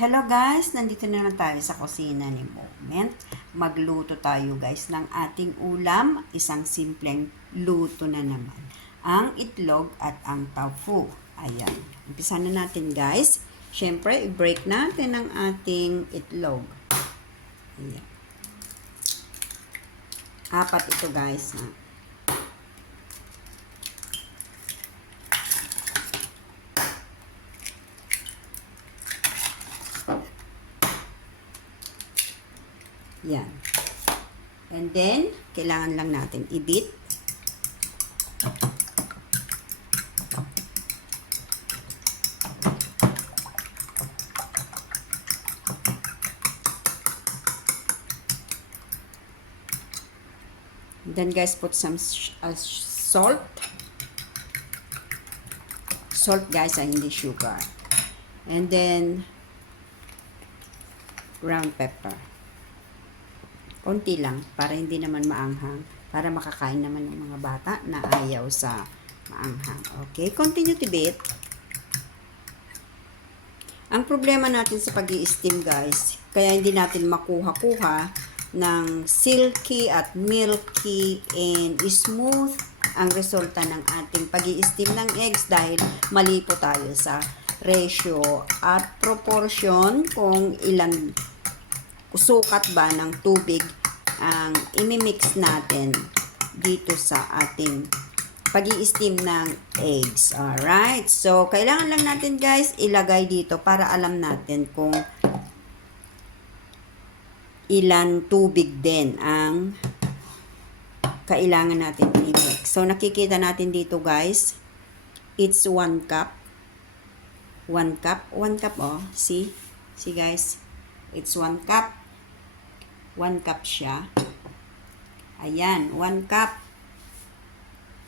Hello guys, nandito na naman tayo sa kusina ni Moment. Magluto tayo guys ng ating ulam, isang simpleng luto na naman. Ang itlog at ang tofu. Ayan, umpisa na natin guys. Siyempre, i-break natin ang ating itlog. Ayan. 4 ito guys. Yan. And then, kailangan lang natin i-beat. Then guys, put some salt. Salt guys, hindi sugar. And then, ground pepper. Konti lang, para hindi naman maanghang. Para makakain naman ng mga bata na ayaw sa maanghang. Okay, continue to beat. Ang problema natin sa pag-i-steam guys, kaya hindi natin makuha-kuha ng silky at milky and smooth ang resulta ng ating pag-i-steam ng eggs dahil mali po tayo sa ratio at proportion kung ilan sukat ba ng tubig ang imimix natin dito sa ating pag-i-steam ng eggs. Alright, so kailangan lang natin guys ilagay dito para alam natin kung ilan tubig din ang kailangan natin i-mix. So nakikita natin dito guys, it's 1 cup. 1 cup oh. See guys, it's 1 cup. 1 cup siya. Ayan, 1 cup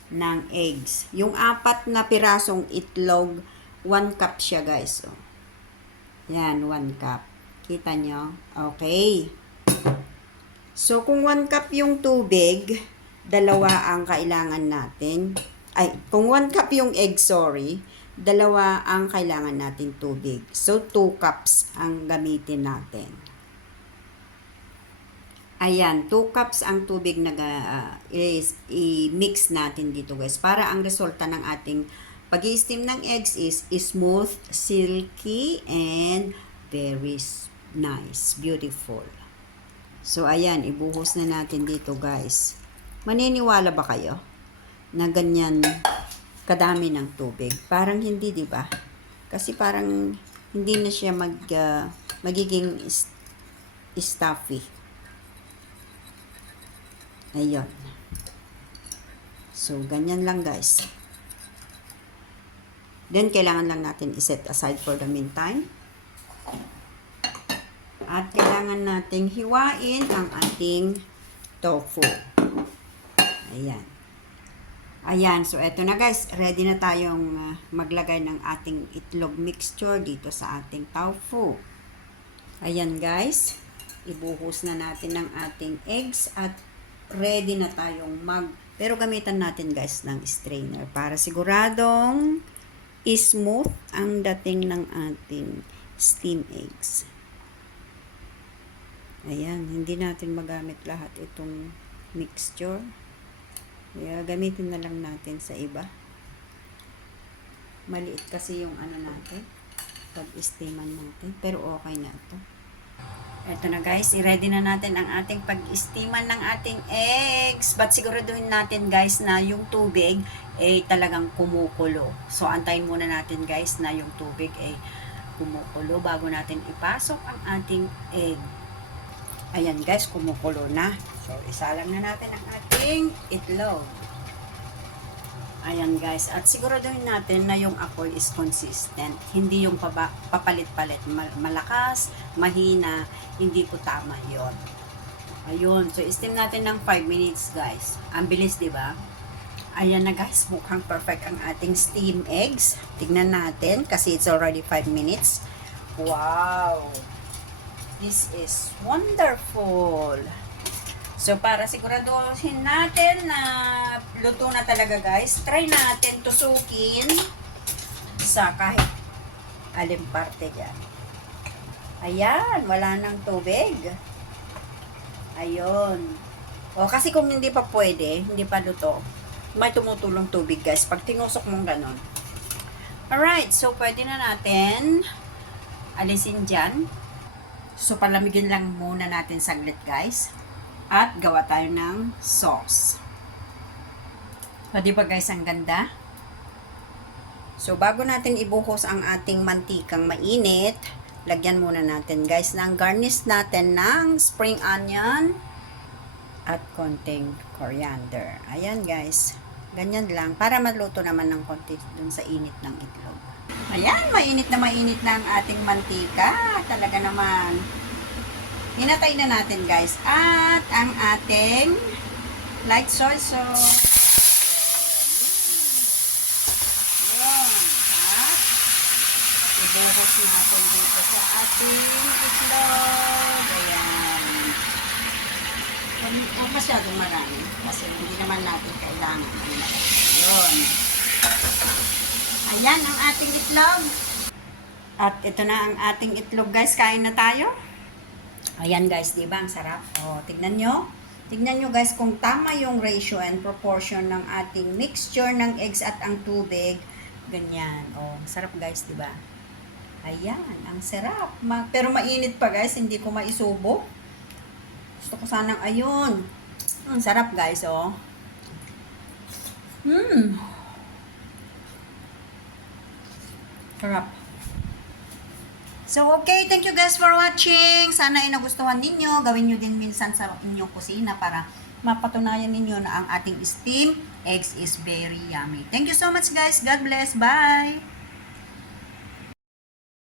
ng eggs. Yung 4 na pirasong itlog, 1 cup siya guys. Oh. Yan, 1 cup. Kita nyo? Okay. So, kung 1 cup yung tubig, 2 ang kailangan natin. Ay, kung 1 cup yung egg, 2 ang kailangan natin tubig. So, 2 cups ang gamitin natin. Ayan, 2 cups ang tubig na i-mix natin dito guys. Para ang resulta ng ating pag-i-steam ng eggs is smooth, silky, and very nice, beautiful. So, ayan, ibuhos na natin dito guys. Maniniwala ba kayo na ganyan kadami ng tubig? Parang hindi, di ba? Kasi parang hindi na siya magiging stuffy. Ayun. So, ganyan lang guys. Then, kailangan lang natin iset aside for the meantime. At kailangan nating hiwain ang ating tofu. Ayan. Ayan. So, eto na guys. Ready na tayong maglagay ng ating itlog mixture dito sa ating tofu. Ayan guys. Ibuhos na natin ng ating eggs at ready na tayong pero gamitan natin guys ng strainer para siguradong smooth ang dating ng ating steam eggs. Ayan, hindi natin magamit lahat itong mixture. Kaya gamitin na lang natin sa iba. Maliit kasi yung natin, pag-steaman natin, pero okay na ito. Ito na guys, i-ready na natin ang ating pag-steaman ng ating eggs. But siguraduhin natin guys na yung tubig talagang kumukulo. So antayin muna natin guys na yung tubig kumukulo bago natin ipasok ang ating egg. Ayan guys, kumukulo na. So isalang na natin ang ating itlog. Ayan guys, at siguraduhin natin na yung apoy is consistent. Hindi yung papalit-palit. Malakas, mahina, hindi po tama yon. Ayun, so steam natin ng 5 minutes guys. Ang bilis, di ba? Ayan na guys, mukhang perfect ang ating steam eggs. Tignan natin kasi it's already 5 minutes. Wow! This is wonderful! So, para siguraduhin natin na luto na talaga guys, try natin tusukin sa kahit alin parte dyan. Ayan, wala nang tubig. Ayun. O, kasi kung hindi pa pwede, hindi pa luto, may tumutulong tubig guys. Pag tinusok mong ganon. Alright, so pwede na natin alisin dyan. So, palamigin lang muna natin saglit guys. At gawa tayo ng sauce. O, diba guys, ang ganda? So, bago natin ibuhos ang ating mantikang mainit, lagyan muna natin guys ng garnish natin ng spring onion at konting coriander. Ayan guys. Ganyan lang. Para maluto naman ng konti dun sa init ng itlog. Ayan. Mainit na ang ating mantika. Talaga naman. Hinatay na natin guys. At ang ating light soy sauce. Ibuhos natin dito sa ating itlog. Ayan. Huwag masyadong marami. Kasi hindi naman natin kailangan. Ayan. Ayan ang ating itlog. At ito na ang ating itlog guys. Kain na tayo. Ayan guys, diba? Ang sarap. O, tignan nyo. Tignan nyo guys kung tama yung ratio and proportion ng ating mixture ng eggs at ang tubig. Ganyan. O, sarap guys, diba? Ayan, ang sarap. Pero mainit pa guys, hindi ko maisubo. Gusto ko sanang ayun. Sarap guys, oh. Sarap. So, okay. Thank you guys for watching. Sana ay nagustuhan ninyo. Gawin nyo din minsan sa inyong kusina para mapatunayan ninyo na ang ating steamed eggs is very yummy. Thank you so much guys. God bless. Bye!